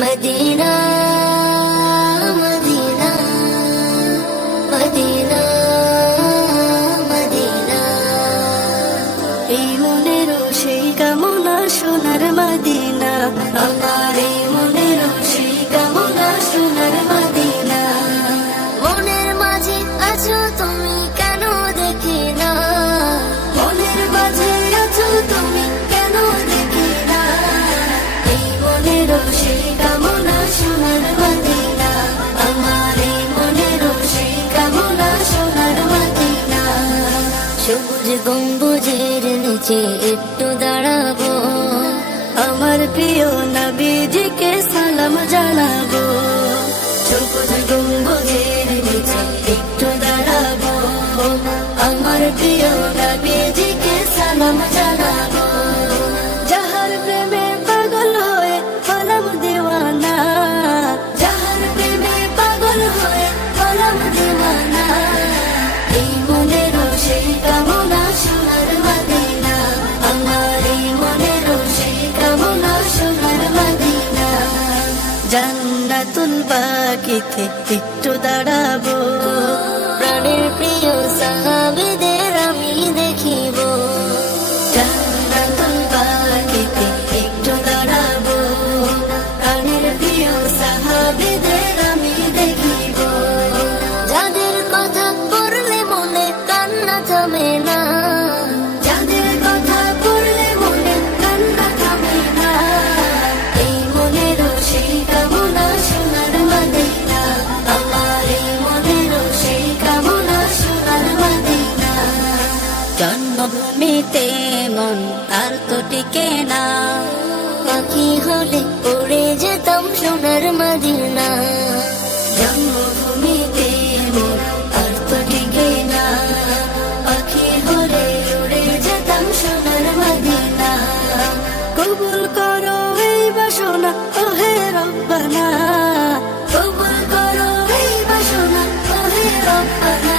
Medina Medina Medina Medina, এই মনের সেই কামনা সোনার মদিনা, আমার এই মনের সেই কামনা সোনার মদিনা। মনের মাঝে আছো তুমি কেন দেখি না, মনের মাঝে আছো তুমি কেন দেখি না, এই মনের সেই কামনা সোনার মদিনা, আমার এই মনের সেই কামনা সোনার মদিনা। সবুজ গম্বুজের নিচে একটু দাঁড়াবো, আমার প্রিয় নবীজিকে সালাম জানাবো। সবুজ গম্বুজের নিচে একটু দাঁড়াবো, আমার প্রিয় নবীজিকে সালাম জানাবো। যাহার প্রেমে পাগল হয়ে হলাম দিওয়ানা, যাহার প্রেমে পাগল হয়ে হলাম দিওয়ানা, এই মনের সেই কামনা সোনার মদিনা, আমার এই মনের সেই কামনা সোনার মদিনা। জান্নাতুল বাকিতে একটু দাঁড়াবো, প্রাণের প্রিয় সাহাবীদের আমি দেখিব। জান্নাতুল বাকিতে একটু দাঁড়াবো, প্রাণের প্রিয় সাহাবীদের আমি দেখিব। যাদের কথা পড়লে মনে কান্না থামে না, যাদের কথা পড়লে মনে কান্না থামে না, এই মনের সেই কামনা সোনার মদিনা, আমার এই মনের সেই কামনা সোনার মদিনা। জন্মভূমিতে মন আর তো টিকে না, পাখি হলে উড়ে যেতাম সোনার মদিনা। জন্মভূমিতে মন আর তো টিকে না, পাখি হলে উড়ে যেতাম সোনার মদিনা। কবুল করো এই বাসনা ওহে রব্বানা, কবুল করো এই বাসনা ওহে রব্বানা।